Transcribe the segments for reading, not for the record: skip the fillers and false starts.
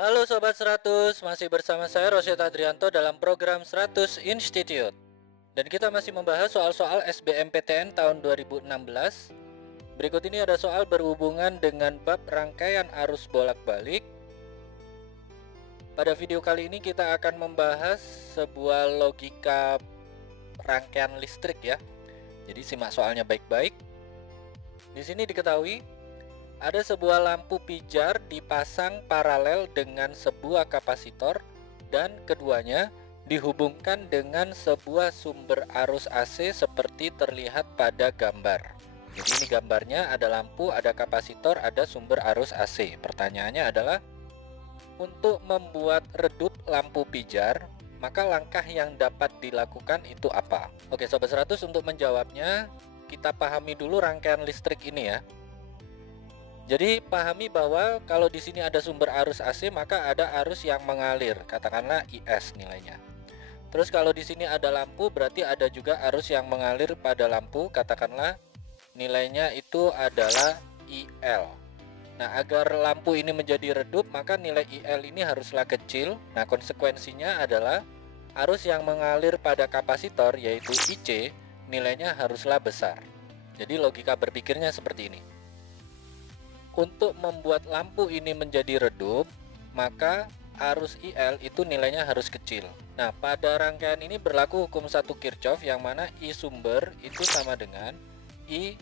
Halo Sobat 100, masih bersama saya Rosyad Adrianto dalam program 100 Institute. Dan kita masih membahas soal-soal SBMPTN tahun 2016. Berikut ini ada soal berhubungan dengan bab rangkaian arus bolak-balik. Pada video kali ini kita akan membahas sebuah logika rangkaian listrik ya. Jadi simak soalnya baik-baik. Di sini diketahui ada sebuah lampu pijar dipasang paralel dengan sebuah kapasitor dan keduanya dihubungkan dengan sebuah sumber arus AC seperti terlihat pada gambar. Jadi ini gambarnya, ada lampu, ada kapasitor, ada sumber arus AC. Pertanyaannya adalah untuk membuat redup lampu pijar, maka langkah yang dapat dilakukan itu apa? Oke Sobat 100, untuk menjawabnya kita pahami dulu rangkaian listrik ini ya. Jadi pahami bahwa kalau di sini ada sumber arus AC, maka ada arus yang mengalir, katakanlah IS nilainya. Terus kalau di sini ada lampu, berarti ada juga arus yang mengalir pada lampu, katakanlah nilainya itu adalah IL. Nah, agar lampu ini menjadi redup, maka nilai IL ini haruslah kecil. Nah, konsekuensinya adalah arus yang mengalir pada kapasitor, yaitu IC, nilainya haruslah besar. Jadi logika berpikirnya seperti ini. Untuk membuat lampu ini menjadi redup, maka arus IL itu nilainya harus kecil. Nah, pada rangkaian ini berlaku hukum 1 Kirchhoff, yang mana I sumber itu sama dengan I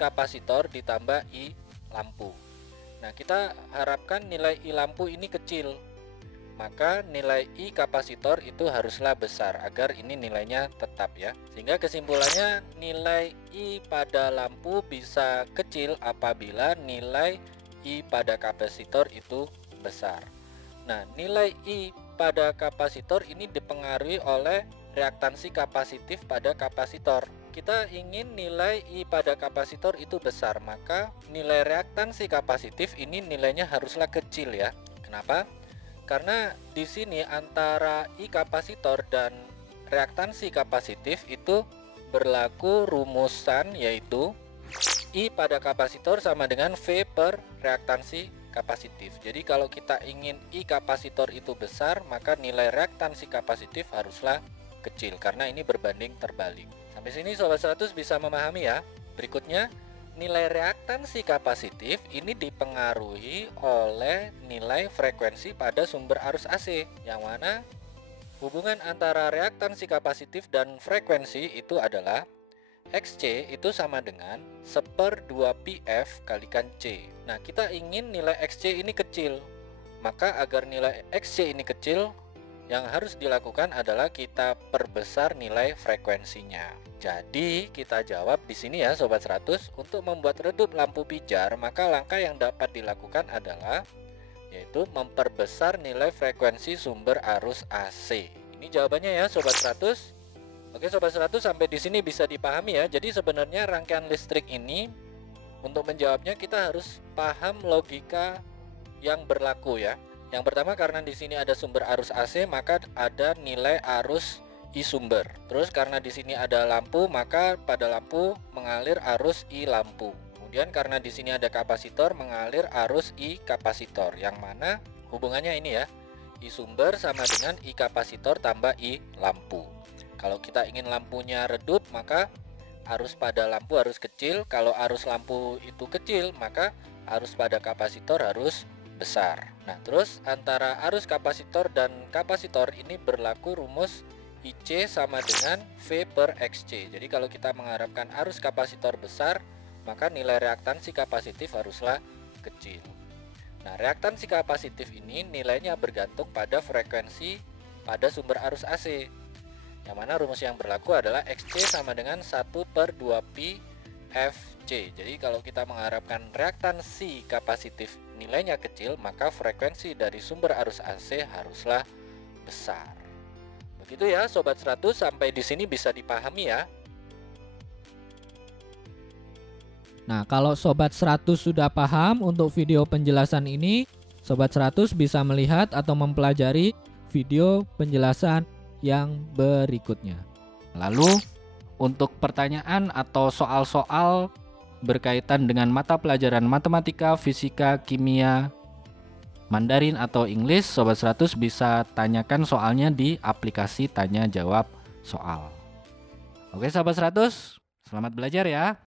kapasitor ditambah I lampu. Nah, kita harapkan nilai I lampu ini kecil, maka nilai I kapasitor itu haruslah besar agar ini nilainya tetap ya. Sehingga kesimpulannya nilai I pada lampu bisa kecil apabila nilai I pada kapasitor itu besar. Nah, nilai I pada kapasitor ini dipengaruhi oleh reaktansi kapasitif pada kapasitor. Kita ingin nilai I pada kapasitor itu besar, maka nilai reaktansi kapasitif ini nilainya haruslah kecil ya. Kenapa? Karena di sini antara I kapasitor dan reaktansi kapasitif itu berlaku rumusan, yaitu I pada kapasitor sama dengan V per reaktansi kapasitif. Jadi kalau kita ingin I kapasitor itu besar, maka nilai reaktansi kapasitif haruslah kecil, karena ini berbanding terbalik. Sampai sini Sobat 100 bisa memahami ya. Berikutnya, nilai reaktansi kapasitif ini dipengaruhi oleh nilai frekuensi pada sumber arus AC, yang mana hubungan antara reaktansi kapasitif dan frekuensi itu adalah XC itu sama dengan 1/2πf kalikan C. Nah, kita ingin nilai XC ini kecil, maka agar nilai XC ini kecil, yang harus dilakukan adalah kita perbesar nilai frekuensinya. Jadi kita jawab di sini ya Sobat 100, untuk membuat redup lampu pijar, maka langkah yang dapat dilakukan adalah yaitu memperbesar nilai frekuensi sumber arus AC. Ini jawabannya ya Sobat 100. Oke Sobat 100, sampai di sini bisa dipahami ya. Jadi sebenarnya rangkaian listrik ini, untuk menjawabnya kita harus paham logika yang berlaku ya. Yang pertama, karena di sini ada sumber arus AC, maka ada nilai arus I sumber. Terus karena di sini ada lampu, maka pada lampu mengalir arus I lampu. Kemudian karena di sini ada kapasitor, mengalir arus I kapasitor, yang mana hubungannya ini ya, I sumber sama dengan I kapasitor tambah I lampu. Kalau kita ingin lampunya redup, maka arus pada lampu harus kecil. Kalau arus lampu itu kecil, maka arus pada kapasitor harus besar. Nah, terus antara arus kapasitor dan kapasitor ini berlaku rumus IC sama dengan V per XC. Jadi kalau kita mengharapkan arus kapasitor besar, maka nilai reaktansi kapasitif haruslah kecil. Nah, reaktansi kapasitif ini nilainya bergantung pada frekuensi pada sumber arus AC, yang mana rumus yang berlaku adalah XC sama dengan 1/2π FC. Jadi kalau kita mengharapkan reaktansi kapasitif nilainya kecil, maka frekuensi dari sumber arus AC haruslah besar. Begitu ya Sobat 100, sampai di sini bisa dipahami ya. Nah, kalau Sobat 100 sudah paham untuk video penjelasan ini, Sobat 100 bisa melihat atau mempelajari video penjelasan yang berikutnya. Lalu, untuk pertanyaan atau soal-soal berkaitan dengan mata pelajaran matematika, fisika, kimia, Mandarin atau English, Sobat 100 bisa tanyakan soalnya di aplikasi tanya jawab soal. Oke Sobat 100, selamat belajar ya.